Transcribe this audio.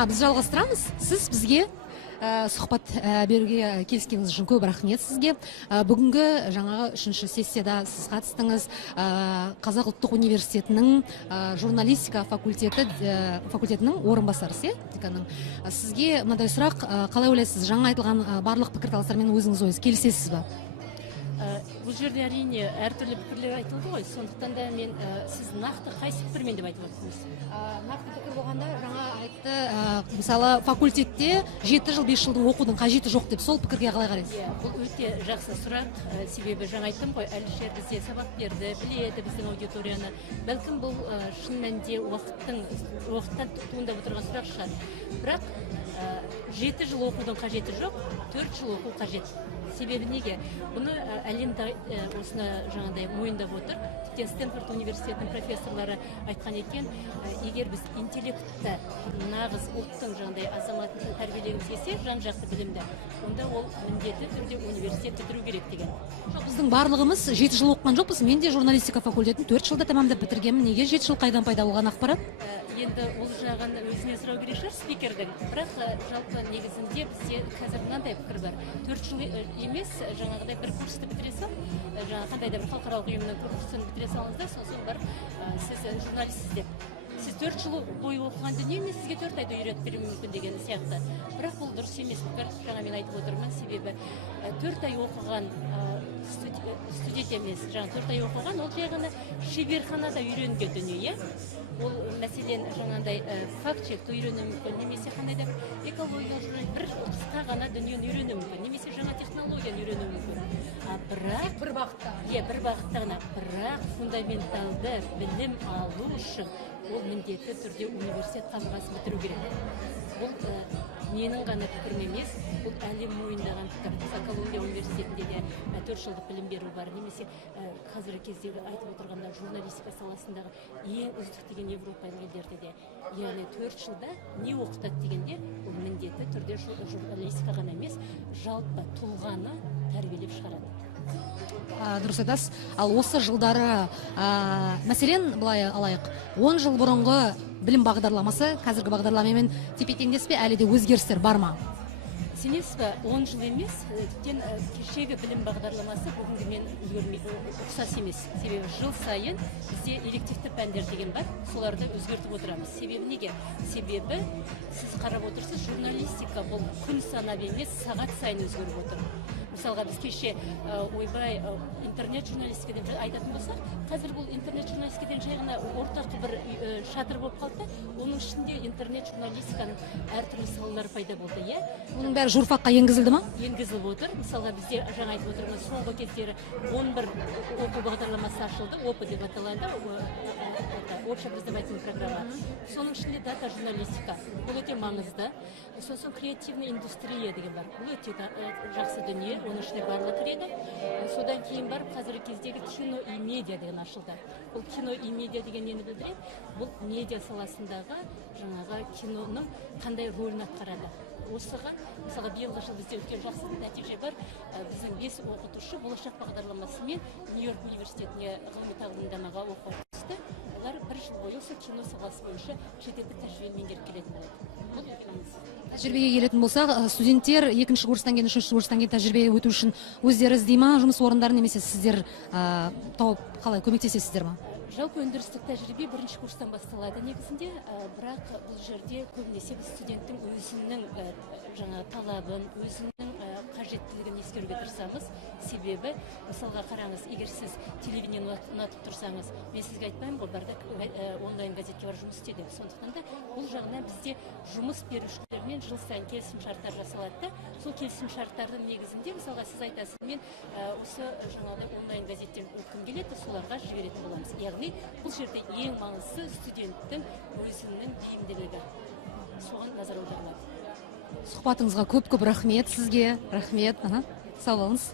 Біз жалғастырамыз. Сіз бізге сұхбат беруге келіскеніңіз үшін көп рахмет сізге. Бүгінгі жаңағы 3-ші сессияда сіз қатыстыңыз. Қазақ ұлттық университетінің журналистика факультетінің орынбасары, деканның. Сізге мынадай сұрақ, қалай ойлайсыз, жаңа айтылған барлық пікірталастармен өзіңіз ойыңыз келісесіз бе? Бұл жерде әрине әртүрлі пікірлер айтылды ғой, сондықтан да мен сіз нақты қайсы пікірмен деп айтып отырсыз? Нақты пікір болғанда жаңа айтты, мысалы факультетте 7 жыл 5 жылдың оқудың қажеті жоқ деп, сол пікірге қалай қарайсыз? Бұл өте жақсы сұрақ, себебі жаңа айттым ғой, Әлішер бізде сабақ берді, біледі біздің аудиторияны. Бәлкім бұл шын мәнінде уақыттан туындап отырған сұрақ шығар. Бірақ 7 жыл оқудың қажеті жоқ, 4 жыл оқу қажет. Себебі неге? Бұны әлемде осыны жаңағыдай мойындап отыр. Тіптен Стэнфорд университетінің профессорлары айтқан екен, егер біз интеллектті, нағыз ұлттың жаңағыдай азаматын тәрбиелегіміз келсе, жан-жақты білімді, онда ол міндетті түрде университет бітіру керек деген. Біздің барлығымыз 7 жыл оқыған жоқпыз. Мен де журналистика факультетін 4 жылда тәмамдап бітіргенмін. Неге 7 жыл қайдан пайда болған ақпарат? Енді ол жағын өзіне сұрау керек шығар спикердің. Бірақ жалпы негізінде бізде қазір мынандай пікір бар. 4 жыл емес, жаңағыдай бір курсты бітіре сал, қандай да бір халықаралық ұйымның курсын бітіре салыңыз да, сосын барып сіз журналистсіз деп. Сіз 4 жыл бойы оқыған дүниені сізге 4 айда үйретіп беруі мүмкін деген сияқты. Бірақ бұл дұрыс емес пікір. Жаңа мен айтып отырмын, себебі 4 ай оқыған студент емес, 4 ай оқыған, ол жай шеберханада үйренген дүние. Ол мәселен жаңағыдай факт-чекті үйрену мүмкін, немесе қандай да экология бір қысқа ғана дүниені үйрену мүмкін, немесе жаңа технологияны үйрену мүмкін. Бірақ бір бағытта. Бір бағытта ғана. Бірақ фундаменталды білім алу үшін ол міндетті түрде университет қабырғасын бітіру керек. Бұл менің ғана пікірім емес, бұл әлем мойындаған пікір. Колумбия университетінде де 4 жылдық білім беру бар, немесе қазіргі кездегі айтып отырғанда журналистика саласындағы ең үздік деген Европа елдерде де. Яғни 4 жылда не оқытады дегенде, бұл міндетті түрде журналистика ғана емес, жалпы тұлғаны тәрбиелеп шығарады. Дұрыс айтасыз. Ал осы жылдары, мәселен, былай алайық, 10 жыл бұрынғы білім бағдарламасы қазіргі бағдарламамен тепе-теңдес пе, әлі де өзгерістер бар ма? Сенесіз бе, 10 жыл емес, тіптен кешегі білім бағдарламасы бүгінгімен ұқсас емес. Себебі жыл сайын бізде элективті пәндер деген бар, соларды өзгертіп отырамыз. Себебі неге? Себебі сіз қарап отырсыз, журналистика бұл күн санап емес, сағат сайын өзгеріп отыр. Мысалға біз кеше ойбай интернет журналистикадан айтатын болсақ, қазір бұл интернет журналистикадан жай ғана ортақ бір шатыр болып қалды. Оның ішінде интернет журналистиканың әртүрлі салалары пайда болды, иә? Оның бәрі журфакқа енгізілді ма? Енгізіліп отыр. Мысалға бізде жаңа айтып отырмыз, соңғы кездері 11 оқу бағдарламасы ашылды, ОП деп аталады, общеобразовательный программа. Соның ішінде дата журналистика, бұл өте маңызды. Сосын креативный индустрия деген бар. Бұл өте жақсы дүние, оның ішіне барлығы кіреді. Содан кейін барып қазіргі кездегі кино и медиа деген ашылды. Бұл кино и медиа деген нені білдіреді? Бұл медиа саласындағы жаңағы киноның қандай рөлін атқарады. Осыған, мысалы, биылғы жыл бізде үлкен жақсы нәтиже бар. Біздің 5 оқытушы болашақ бағдарламасымен Нью-Йорк университетіне ғылыми тағылымдамаға оқуға түсті. Олар 1 жыл бойы осы кино саласы бойынша шетелдік тәжірибені меңгеріп келетін болады. Тәжірибеге келетін болсақ, студенттер 2-ші курстан кейін, 3-ші курстан кейін тәжірибе өту үшін өздері іздей ма жұмыс орындарын, немесе сіздер тауып қалай көмектесесіздер ма? Жалпы өндірістік тәжірибе 1-ші курстан басталады негізінде, бірақ бұл жерде көбінесе біз студенттің өзінің жаңа талабын, өзінің қажеттілігін ескеруге тырысамыз. Себебі, мысалға қараңыз, егер сіз телевидениені ұнатып тұрсаңыз, мен сізге айтпаймын ғой, барда онлайн газетке бар жұмыс істеді. Сондықтан да бұл жағынан бізде жұмыс берушілермен жыл сайын келісім шарттар жасалады. Сол келісім шарттардың негізінде, мысалға сіз айтасыз, мен осы жаңағыдай онлайн газеттен оқығым келеді, соларға жіберетін боламыз. Яғни бұл жерде ең маңызды студенттің өзінің бейімділігі. Соған назар аударылады. Сұхбатыңызға көп-көп рахмет сізге. Рахмет. Сау болыңыз.